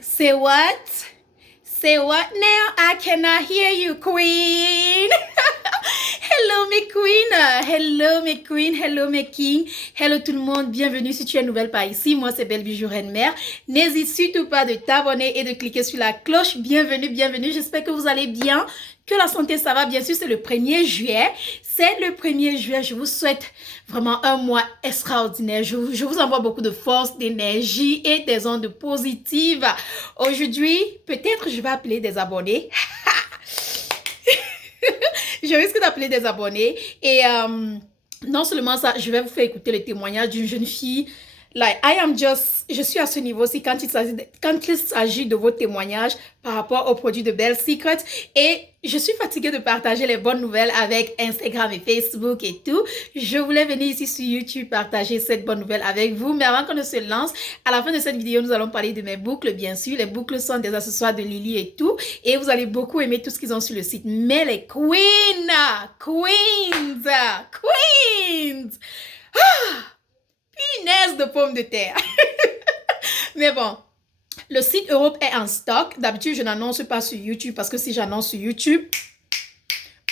Say what? Say what now? I cannot hear you, Queen. Hello mes queens, hello mes queens, hello mes kings, hello tout le monde, bienvenue si tu es nouvelle par ici, moi c'est Belle Bijou Reine Mère. N'hésite surtout pas de t'abonner et de cliquer sur la cloche, bienvenue, bienvenue, j'espère que vous allez bien, que la santé ça va, bien sûr c'est le 1er juillet, c'est le 1er juillet, je vous souhaite vraiment un mois extraordinaire, je vous envoie beaucoup de force, d'énergie et des ondes positives. Aujourd'hui, peut-être je vais appeler des abonnés. Je risque d'appeler des abonnés et non seulement ça, je vais vous faire écouter le témoignage d'une jeune fille. Like, je suis à ce niveau-ci quand il s'agit de vos témoignages par rapport aux produits de Belle Secret. Et je suis fatiguée de partager les bonnes nouvelles avec Instagram et Facebook et tout. Je voulais venir ici sur YouTube partager cette bonne nouvelle avec vous. Mais avant qu'on ne se lance, à la fin de cette vidéo, nous allons parler de mes boucles, bien sûr. Les boucles sont des accessoires de Lily et tout. Et vous allez beaucoup aimer tout ce qu'ils ont sur le site. Mais les queens, punaise de pommes de terre. Mais bon, le site Europe est en stock. D'habitude, je n'annonce pas sur YouTube parce que si j'annonce sur YouTube,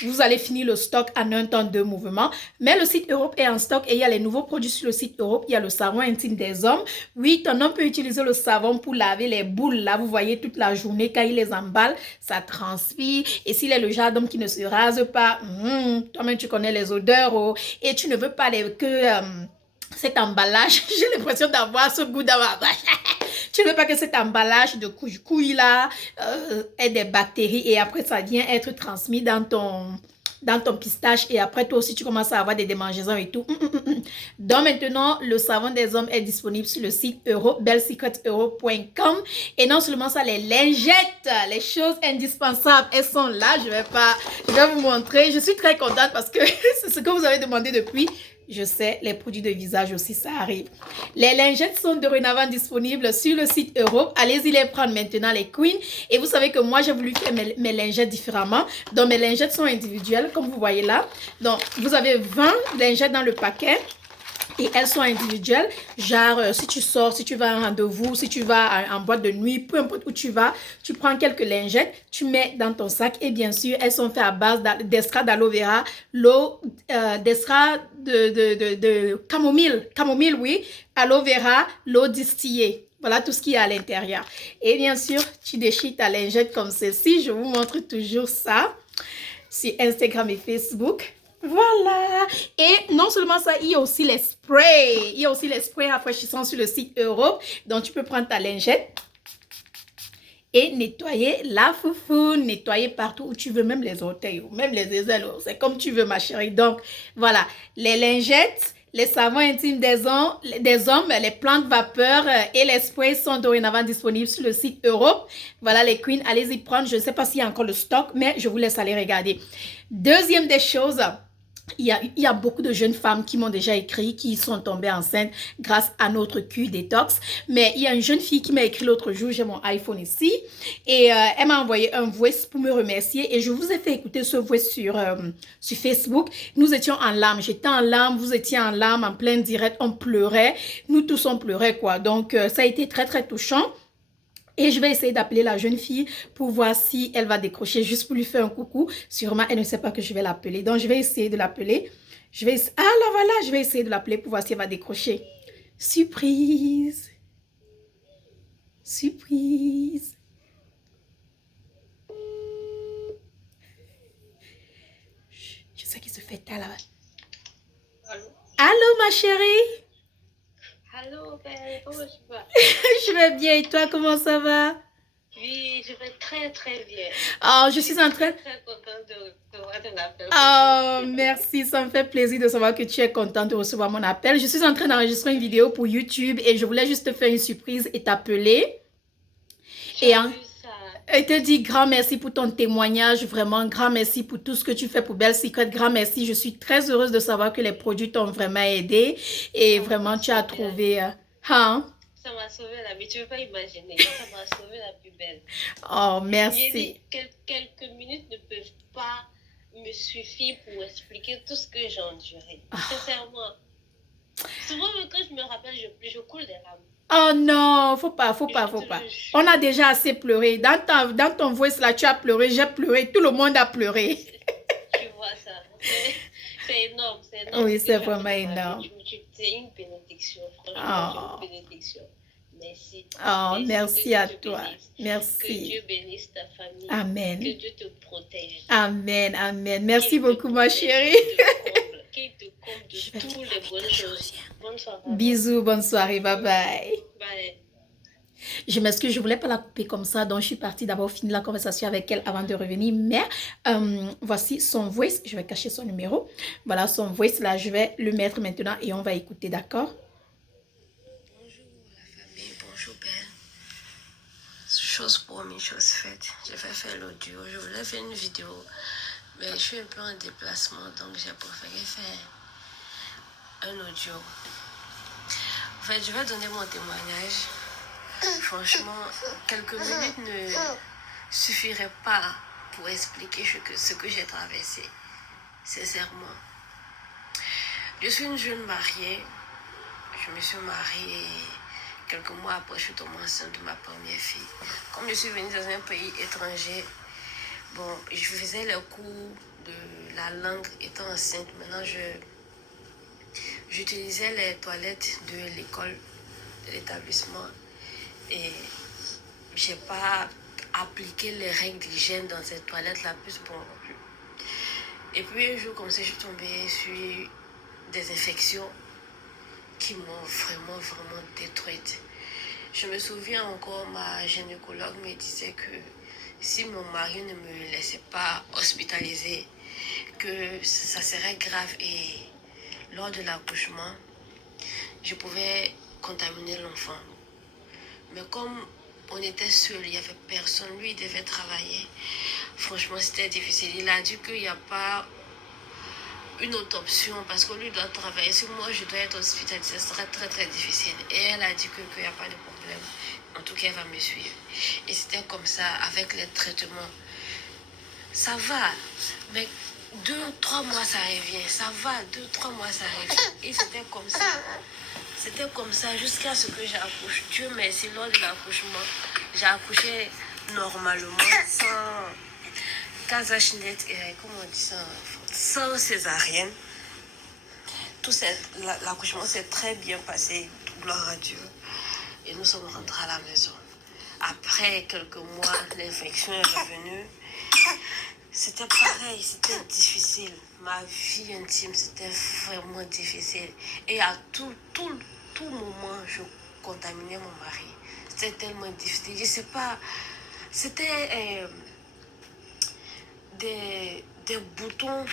vous allez finir le stock en un temps de mouvement. Mais le site Europe est en stock et il y a les nouveaux produits sur le site Europe. Il y a le savon intime des hommes. Oui, ton homme peut utiliser le savon pour laver les boules. Là, vous voyez toute la journée quand il les emballe, ça transpire. Et s'il est le genre d'homme qui ne se rase pas, toi-même tu connais les odeurs. Oh, et tu ne veux pas cet emballage, j'ai l'impression d'avoir ce goût dans ma bouche. Tu ne veux pas que cet emballage de couille là ait des bactéries et après ça vient être transmis dans ton pistache et après toi aussi tu commences à avoir des démangeaisons et tout. Donc maintenant, le savon des hommes est disponible sur le site bellesecreteurope.com et non seulement ça, les lingettes, les choses indispensables, elles sont là. Je vais vous montrer. Je suis très contente parce que c'est ce que vous avez demandé depuis. Je sais, les produits de visage aussi, ça arrive. Les lingettes sont dorénavant disponibles sur le site Europe. Allez-y les prendre maintenant, les queens. Et vous savez que moi, j'ai voulu faire mes lingettes différemment. Donc, mes lingettes sont individuelles, comme vous voyez là. Donc, vous avez 20 lingettes dans le paquet. Et elles sont individuelles, genre si tu sors, si tu vas à un rendez-vous, si tu vas en boîte de nuit, peu importe où tu vas, tu prends quelques lingettes, tu mets dans ton sac et bien sûr, elles sont faites à base d'extrait d'aloe vera, d'extrait de camomille, oui, aloe vera, l'eau distillée. Voilà tout ce qu'il y a à l'intérieur. Et bien sûr, tu déchires ta lingette comme ceci. Je vous montre toujours ça sur Instagram et Facebook. Voilà. Et non seulement ça, il y a aussi les sprays. Il y a aussi les sprays rafraîchissants sur le site Europe. Donc, tu peux prendre ta lingette et nettoyer la foufoune. Nettoyer partout où tu veux, même les orteils, même les aisselles. C'est comme tu veux, ma chérie. Donc, voilà. Les lingettes, les savons intimes des hommes, les plantes vapeur et les sprays sont dorénavant disponibles sur le site Europe. Voilà les queens, allez-y prendre. Je ne sais pas s'il y a encore le stock, mais je vous laisse aller regarder. Deuxième des choses, il y a beaucoup de jeunes femmes qui m'ont déjà écrit, qui sont tombées enceintes grâce à notre cure détox. Mais il y a une jeune fille qui m'a écrit l'autre jour, j'ai mon iPhone ici, et elle m'a envoyé un voice pour me remercier. Et je vous ai fait écouter ce voice sur Facebook. Nous étions en larmes, j'étais en larmes, vous étiez en larmes, en plein direct, on pleurait. Nous tous on pleurait quoi. Donc ça a été très très touchant. Et je vais essayer d'appeler la jeune fille pour voir si elle va décrocher, juste pour lui faire un coucou. Sûrement, elle ne sait pas que je vais l'appeler. Donc, je vais essayer de l'appeler. Ah là, voilà, je vais essayer de l'appeler pour voir si elle va décrocher. Surprise! Surprise! Je sais qu'il se fait tard là. Allô? Allô, ma chérie? Allô, Belle, comment tu vas? Je vais bien et toi, comment ça va? Oui, je vais très très bien. Oh, je suis en train... Très contente de recevoir ton appel. Oh, merci, ça me fait plaisir de savoir que tu es contente de recevoir mon appel. Je suis en train d'enregistrer une vidéo pour YouTube et je voulais juste te faire une surprise et t'appeler. Et te dire grand merci pour ton témoignage, vraiment grand merci pour tout ce que tu fais pour Belle Secret, grand merci. Je suis très heureuse de savoir que les produits t'ont vraiment aidé et vraiment tu as trouvé... Ça m'a sauvé la vie, tu ne peux pas imaginer. Ça m'a sauvé la plus belle. Oh, merci. Quelques minutes ne peuvent pas me suffire pour expliquer tout ce que j'ai enduré. Sincèrement. Souvent, quand je me rappelle, je coule des larmes. Oh non, faut pas. Je te le On a jure. déjà assez pleuré. Dans ton voice là, tu as pleuré, j'ai pleuré, tout le monde a pleuré. Tu vois ça. C'est énorme. C'est énorme Oui, ce que c'est tu as vraiment fait de ma vie. énorme. Tu es une bénédiction. Franchement, tu es une Oh, bénédiction. Merci. oh, Merci. Que merci Dieu à te toi. bénisse. Que Merci. Dieu bénisse ta famille. Que Amen. Dieu te protège. Amen. Amen. Merci Qu'il te beaucoup, ma protège. chérie. Qu'il te comble Je de vais toutes finir les avec bonnes deux choses. choses. Bonne soirée. Bisous, bonne soirée, bye bye. Bye. Je m'excuse, je voulais pas la couper comme ça, donc je suis partie d'abord finir la conversation avec elle avant de revenir. Mais voici son voice, je vais cacher son numéro. Voilà son voice, là, je vais le mettre maintenant et on va écouter, d'accord? Bonjour la famille, bonjour Belle. Chose promise, chose faite. Je vais faire l'audio. Je voulais faire une vidéo, mais je suis un peu en déplacement, donc j'ai préféré faire un audio. En fait, je vais donner mon témoignage. Franchement, quelques minutes ne suffiraient pas pour expliquer ce que j'ai traversé. Sincèrement. Je suis une jeune mariée. Je me suis mariée quelques mois après, je suis tombée enceinte de ma première fille. Comme je suis venue dans un pays étranger, bon, je faisais les cours de la langue étant enceinte. Maintenant, j'utilisais les toilettes de l'école, de l'établissement. Et j'ai pas appliqué les règles d'hygiène dans cette toilette-là, plus bon. Et puis un jour, comme ça, je suis tombée sur des infections qui m'ont vraiment détruite. Je me souviens encore, ma gynécologue me disait que si mon mari ne me laissait pas hospitaliser, que ça serait grave et lors de l'accouchement, je pouvais contaminer l'enfant. Mais comme on était seuls, il n'y avait personne, lui il devait travailler. Franchement, c'était difficile. Il a dit qu'il n'y a pas une autre option parce que lui doit travailler. Si moi je dois être hospitalisée, ce serait très difficile. Et elle a dit qu'il n'y a pas de problème. En tout cas, elle va me suivre. Et c'était comme ça avec les traitements. Ça va, mais 2-3 mois ça revient. Ça va, 2-3 mois ça revient. Et c'était comme ça. C'était comme ça jusqu'à ce que j'accouche. Dieu merci, lors de l'accouchement, j'ai accouché normalement, sans casage net, comment on dit ça, sans césarienne. L'accouchement s'est très bien passé, gloire à Dieu. Et nous sommes rentrés à la maison. Après quelques mois, l'infection est revenue. C'était pareil, c'était difficile. Ma vie intime, c'était vraiment difficile. Et à tout moment, je contaminais mon mari. C'était tellement difficile. Je sais pas, c'était des boutons.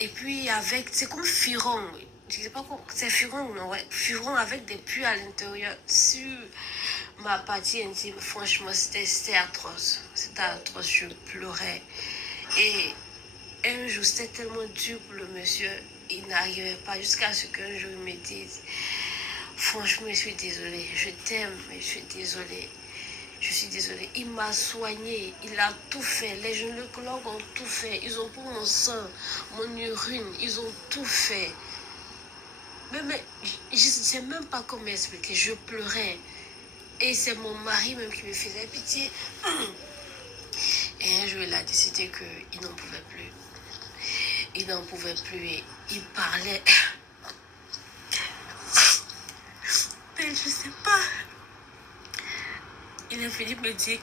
Et puis avec, c'est comme furon. Je sais pas comment, c'est furon, non, ouais. Furon avec des puits à l'intérieur. Sur ma partie intime, franchement, c'était atroce. C'était atroce, je pleurais. Et un jour, c'était tellement dur pour le monsieur, il n'arrivait pas jusqu'à ce qu'un jour il me dise, franchement, je suis désolée, je t'aime, mais je suis désolée. Je suis désolée. Il m'a soigné, il a tout fait. Les gynécologues ont tout fait. Ils ont pris mon sang, mon urine, ils ont tout fait. Mais je ne sais même pas comment expliquer. Je pleurais. Et c'est mon mari même qui me faisait pitié. Et un jour, il a décidé qu'il n'en pouvait plus. Il n'en pouvait plus et il parlait. Mais je sais pas. Il a fini de me dire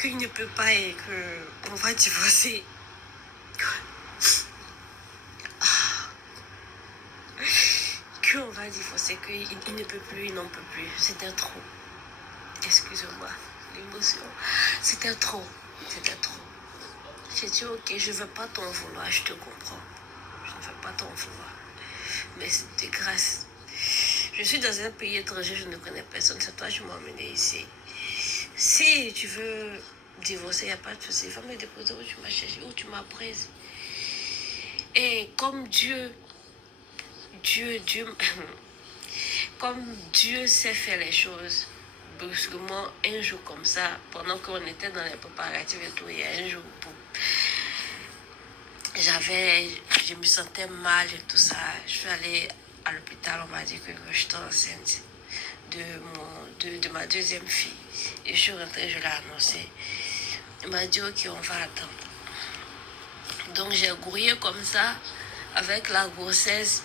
qu'il ne peut pas et qu'on va divorcer. Qu'on va divorcer, qu'il ne peut plus, il n'en peut plus. C'était trop. Excusez-moi, l'émotion. C'était trop. C'était trop. J'ai dit, ok, je ne veux pas t'en vouloir, je te comprends. Je ne veux pas t'en vouloir. Mais de grâce. Je suis dans un pays étranger, je ne connais personne. C'est toi, je m'ai emmené ici. Si tu veux divorcer, il n'y a pas de souci. Il faut me déposer où tu m'as cherché, où tu m'as prise. Et comme Dieu, comme Dieu sait faire les choses, brusquement, un jour comme ça, pendant qu'on était dans les préparatifs et tout, il y a un jour, je me sentais mal et tout ça. Je suis allée à l'hôpital, on m'a dit que j'étais enceinte de ma deuxième fille. Et je suis rentrée, je l'ai annoncé. Il m'a dit, ok, on va attendre. Donc j'ai grouillé comme ça, avec la grossesse.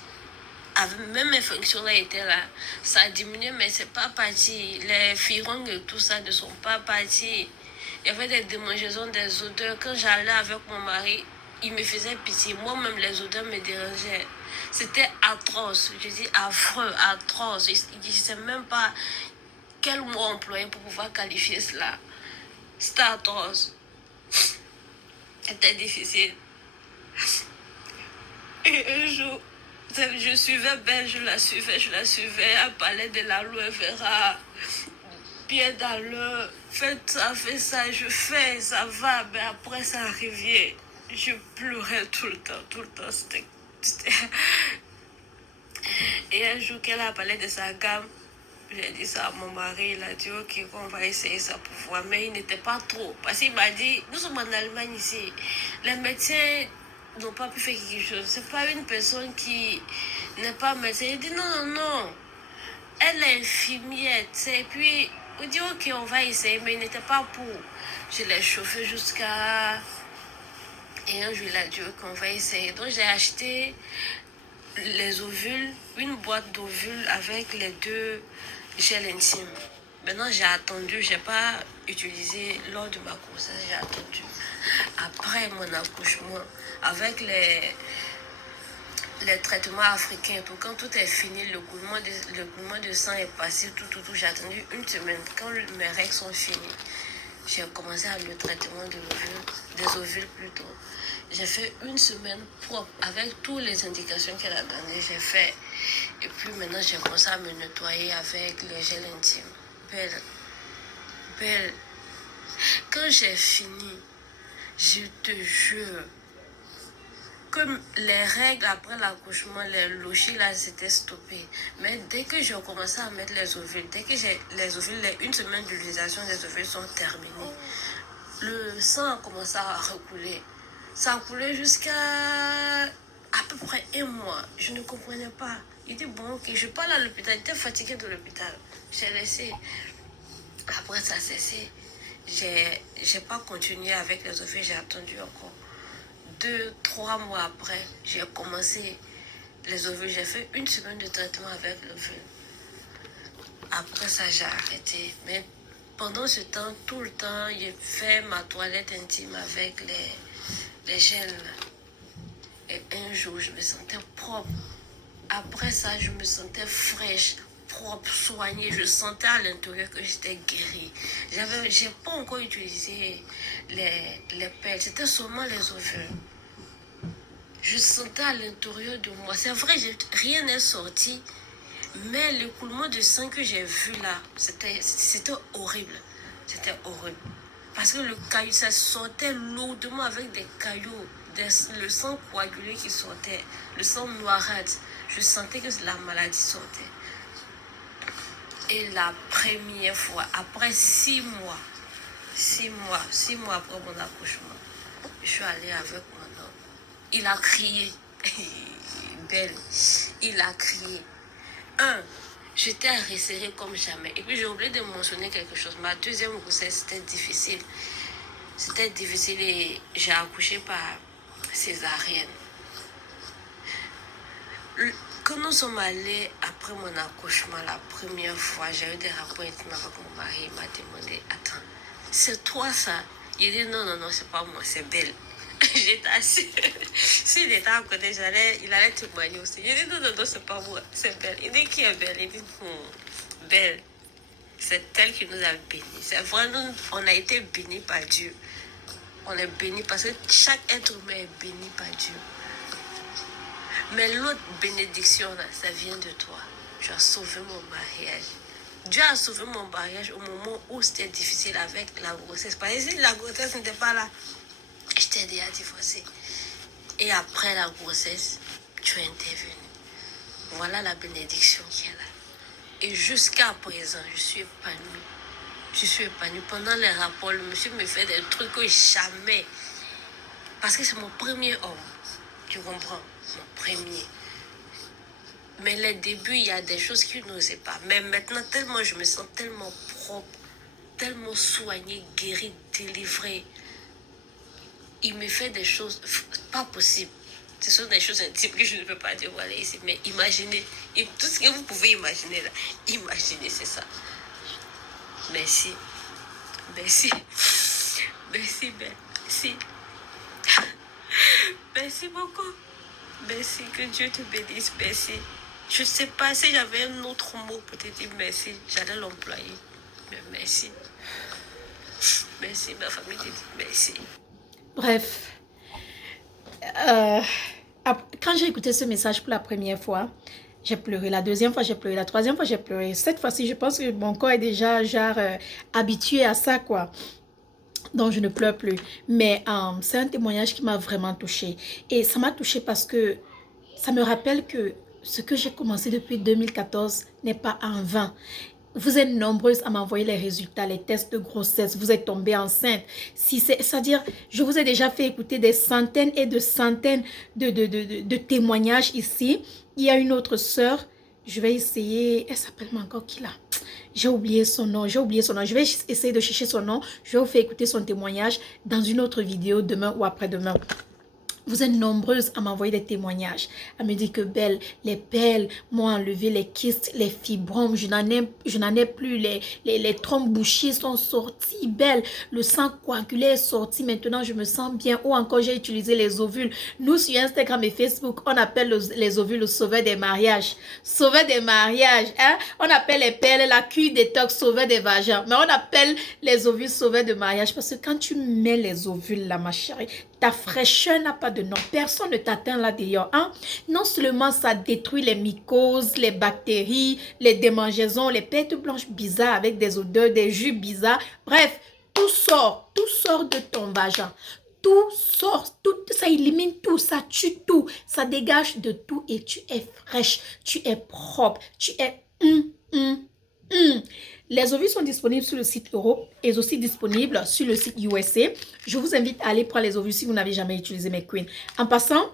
Même mes fonctions là étaient là. Ça a diminué, mais c'est pas parti. Les firons et tout ça ne sont pas partis. Il y avait des démangeaisons, des odeurs. Quand j'allais avec mon mari, il me faisait pitié. Moi-même, les odeurs me dérangeaient. C'était atroce. Je dis affreux, atroce. Je ne sais même pas quel mot employer pour pouvoir qualifier cela. C'était atroce. C'était difficile. Et un jour, je suivais Belle, je la suivais. Elle parlait de l'aloe vera. Pied dans l'heure, fais ça, je fais, ça va. Mais après, ça arrivait. Je pleurais tout le temps. C'était... Et un jour qu'elle a parlé de sa gamme, j'ai dit ça à mon mari, il a dit ok, on va essayer ça pour voir. Mais il n'était pas trop. Parce qu'il m'a dit, nous sommes en Allemagne ici. Les médecins n'ont pas pu faire quelque chose. C'est pas une personne qui n'est pas médecin. Il dit non. Elle est infirmière, tu sais. Et puis, on dit ok, on va essayer. Mais il n'était pas pour. Je l'ai chauffé jusqu'à... Et un jour, il a dit qu'on va essayer. Donc, j'ai acheté les ovules, une boîte d'ovules avec les 2 gels intimes. Maintenant, j'ai attendu, j'ai pas utilisé lors de ma grossesse, j'ai attendu. Après mon accouchement, avec les traitements africains et tout, quand tout est fini, le coulement de sang est passé, tout, j'ai attendu une semaine. Quand mes règles sont finies, j'ai commencé à le traitement des ovules plutôt. J'ai fait une semaine propre avec toutes les indications qu'elle a données. J'ai fait. Et puis maintenant, j'ai commencé à me nettoyer avec le gel intime. Belle. Quand j'ai fini, je te jure, comme les règles après l'accouchement, les lochis là, c'était stoppé. Mais dès que j'ai commencé à mettre les ovules, dès que j'ai les ovules, une semaine d'utilisation des ovules sont terminées, le sang a commencé à recouler. Ça a coulé jusqu'à à peu près 1 mois. Je ne comprenais pas. Il dit bon, ok, je parle à l'hôpital. J'étais fatiguée de l'hôpital. J'ai laissé. Après, ça a cessé. J'ai pas continué avec les ovules. J'ai attendu encore 2-3 mois après. J'ai commencé les ovules. J'ai fait une semaine de traitement avec l'ovule. Après ça, j'ai arrêté. Mais pendant ce temps, tout le temps, j'ai fait ma toilette intime avec les gels. Et un jour, je me sentais propre. Après ça, je me sentais fraîche, propre, soignée. Je sentais à l'intérieur que j'étais guérie. J'ai pas encore utilisé les pelles. C'était seulement les ovules. Je sentais à l'intérieur de moi. C'est vrai, rien n'est sorti. Mais le coulement de sang que j'ai vu là, c'était horrible. C'était horrible. Parce que le caillou, ça sortait lourdement avec des cailloux, le sang coagulé qui sortait, le sang noirâtre. Je sentais que la maladie sortait. Et la première fois, après 6 mois après mon accouchement, je suis allée avec mon homme. Il a crié. Belle. Il a crié. J'étais resserrée comme jamais. Et puis j'ai oublié de mentionner quelque chose. Ma deuxième grossesse, c'était difficile. Et j'ai accouché par césarienne. Quand nous sommes allés après mon accouchement, la première fois, j'ai eu des rapports intimes avec mon mari. Il m'a demandé, attends, c'est toi ça? Il dit non, c'est pas moi, c'est Belle. J'étais assise. S'il était à côté, il allait témoigner aussi. Il dit non, c'est pas moi, c'est Belle. Il dit qui est Belle? Il dit Belle, c'est elle qui nous a bénis. C'est vrai, nous, on a été bénis par Dieu. On est bénis parce que chaque être humain est béni par Dieu. Mais l'autre bénédiction, là, ça vient de toi. Tu as sauvé mon mariage. Dieu a sauvé mon mariage au moment où c'était difficile avec la grossesse. Parce que si la grossesse n'était pas là, j'étais déjà divorcée. Et après la grossesse, tu es intervenu. Voilà la bénédiction qui est là. Et jusqu'à présent, je suis épanouie. Pendant les rapports, le monsieur me fait des trucs que jamais. Parce que c'est mon premier homme. Tu comprends? Mon premier. Mais les débuts, il y a des choses qu'il n'osait pas. Mais maintenant, tellement je me sens tellement propre, tellement soignée, guérie, délivrée. Il me fait des choses pas possibles. Ce sont des choses intimes que je ne peux pas dévoiler ici. Mais imaginez, tout ce que vous pouvez imaginer là, imaginez, c'est ça. Merci. Merci. Merci, merci. Merci beaucoup. Merci, que Dieu te bénisse. Merci. Je ne sais pas si j'avais un autre mot pour te dire merci. J'allais l'employer. Mais merci. Merci, ma famille te dit merci. Bref. Quand j'ai écouté ce message pour la première fois, j'ai pleuré. La deuxième fois, j'ai pleuré. La troisième fois, j'ai pleuré. Cette fois-ci, je pense que mon corps est déjà genre habitué à ça, quoi. Donc, je ne pleure plus. Mais c'est un témoignage qui m'a vraiment touchée. Et ça m'a touchée parce que ça me rappelle que ce que j'ai commencé depuis 2014 n'est pas en vain. Vous êtes nombreuses à m'envoyer les résultats, les tests de grossesse. Vous êtes tombée enceinte. C'est-à-dire, je vous ai déjà fait écouter des centaines et de centaines de témoignages ici. Il y a une autre sœur. Je vais essayer. Elle s'appelle encore qui là? J'ai oublié son nom. Je vais essayer de chercher son nom. Je vais vous faire écouter son témoignage dans une autre vidéo demain ou après-demain. Vous êtes nombreuses à m'envoyer des témoignages, à me dire que Belle, les pelles m'ont enlevé les kystes, les fibromes, je n'en ai plus, les trompes bouchées sont sorties, Belle, le sang coagulé est sorti, maintenant je me sens bien, ou encore j'ai utilisé les ovules. Nous sur Instagram et Facebook, on appelle les ovules le sauveur des mariages. Sauveur des mariages, hein? On appelle les pelles la cure détox sauveur des vagins, mais on appelle les ovules sauveur de mariage parce que quand tu mets les ovules là, ma chérie, ta fraîcheur n'a pas de nom. Personne ne t'atteint là d'ailleurs. Hein? Non seulement ça détruit les mycoses, les bactéries, les démangeaisons, les pertes blanches bizarres avec des odeurs, des jus bizarres. Bref, tout sort de ton vagin. Tout sort, tout, ça élimine tout, ça tue tout, ça dégage de tout et tu es fraîche, tu es propre, tu es... Les ovules sont disponibles sur le site Europe et aussi disponibles sur le site USA. Je vous invite à aller prendre les ovules si vous n'avez jamais utilisé mes queens. En passant,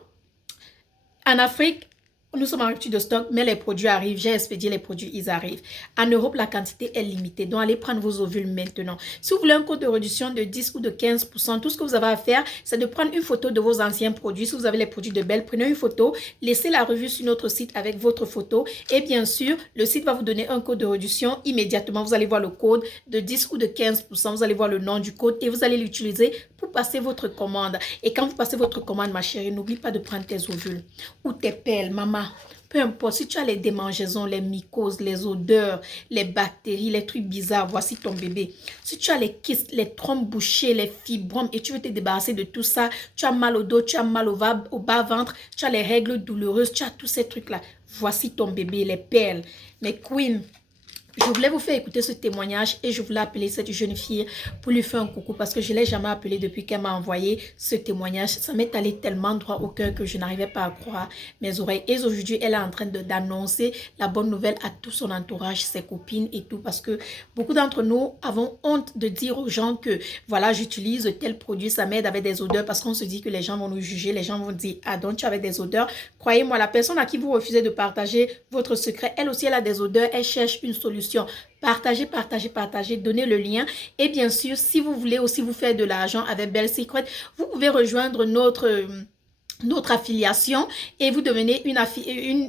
en Afrique, nous sommes en rupture de stock, mais les produits arrivent. J'ai expédié les produits, ils arrivent. En Europe, la quantité est limitée. Donc, allez prendre vos ovules maintenant. Si vous voulez un code de réduction de 10 ou de 15%, tout ce que vous avez à faire, c'est de prendre une photo de vos anciens produits. Si vous avez les produits de Belle, prenez une photo, laissez la revue sur notre site avec votre photo. Et bien sûr, le site va vous donner un code de réduction immédiatement. Vous allez voir le code de 10 ou de 15%. Vous allez voir le nom du code et vous allez l'utiliser pour passer votre commande. Et quand vous passez votre commande, ma chérie, n'oublie pas de prendre tes ovules ou tes pelles, maman. Peu importe, si tu as les démangeaisons, les mycoses, les odeurs, les bactéries, les trucs bizarres, voici ton bébé. Si tu as les kystes, les trompes bouchées, les fibromes et tu veux te débarrasser de tout ça, tu as mal au dos, tu as mal au bas-ventre, tu as les règles douloureuses, tu as tous ces trucs-là. Voici ton bébé, les perles. Mes queens, je voulais vous faire écouter ce témoignage et je voulais appeler cette jeune fille pour lui faire un coucou parce que je ne l'ai jamais appelée depuis qu'elle m'a envoyé ce témoignage. Ça m'est allé tellement droit au cœur que je n'arrivais pas à croire mes oreilles. Et aujourd'hui, elle est en train d'annoncer la bonne nouvelle à tout son entourage, ses copines et tout parce que beaucoup d'entre nous avons honte de dire aux gens que voilà, j'utilise tel produit, ça m'aide avec des odeurs parce qu'on se dit que les gens vont nous juger, les gens vont dire ah donc tu as avec des odeurs. Croyez-moi, la personne à qui vous refusez de partager votre secret, elle aussi elle a des odeurs, elle cherche une solution. Partagez, partagez, partagez, donnez le lien. Et bien sûr, si vous voulez aussi vous faire de l'argent avec Belle Secret, vous pouvez rejoindre notre affiliation et vous devenez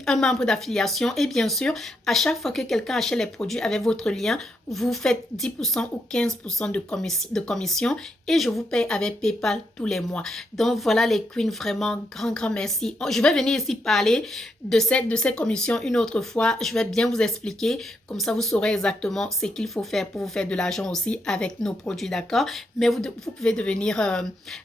un membre d'affiliation. Et bien sûr, à chaque fois que quelqu'un achète les produits avec votre lien, vous faites 10% ou 15% de commission et je vous paye avec PayPal tous les mois. Donc voilà les queens, vraiment grand merci. Je vais venir ici parler de cette commission une autre fois. Je vais bien vous expliquer, comme ça vous saurez exactement ce qu'il faut faire pour vous faire de l'argent aussi avec nos produits, d'accord? Mais vous pouvez devenir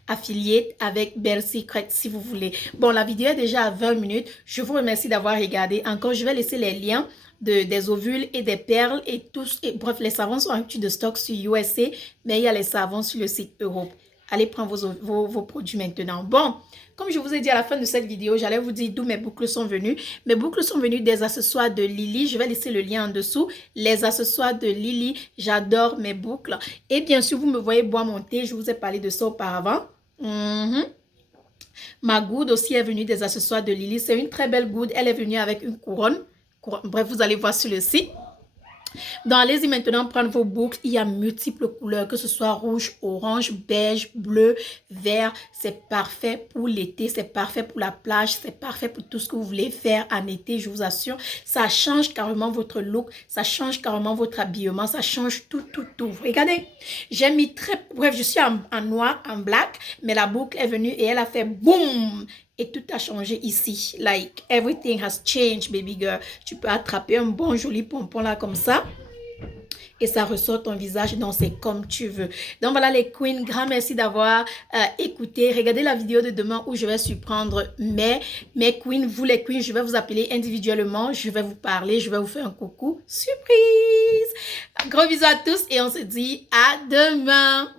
affilié avec Belle Secret si vous voulez. Bon, la vidéo est déjà à 20 minutes. Je vous remercie d'avoir regardé. Encore, je vais laisser les liens des ovules et des perles et tous. Et bref, les savons sont en rupture de stock sur USA, mais il y a les savons sur le site Europe. Allez prendre vos produits maintenant. Bon, comme je vous ai dit à la fin de cette vidéo, j'allais vous dire d'où mes boucles sont venues. Mes boucles sont venues des accessoires de Lily. Je vais laisser le lien en dessous. Les accessoires de Lily, j'adore mes boucles. Et bien sûr, vous me voyez boire mon thé. Je vous ai parlé de ça auparavant. Ma goude aussi est venue des accessoires de Lily. C'est une très belle goude. Elle est venue avec une couronne. Bref, vous allez voir sur le site. Donc, allez-y maintenant prendre vos boucles. Il y a multiples couleurs, que ce soit rouge, orange, beige, bleu, vert. C'est parfait pour l'été, c'est parfait pour la plage, c'est parfait pour tout ce que vous voulez faire en été, je vous assure. Ça change carrément votre look, ça change carrément votre habillement, ça change tout. Regardez, j'ai mis bref, je suis en noir, en black, mais la boucle est venue et elle a fait boum! Et tout a changé ici. Like, everything has changed, baby girl. Tu peux attraper un bon joli pompon là comme ça. Et ça ressort ton visage, donc c'est comme tu veux. Donc voilà les queens, grand merci d'avoir écouté. Regardez la vidéo de demain où je vais surprendre mes queens. Vous les queens, je vais vous appeler individuellement. Je vais vous parler, je vais vous faire un coucou. Surprise! Gros bisous à tous et on se dit à demain.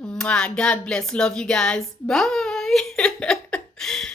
God bless, love you guys. Bye!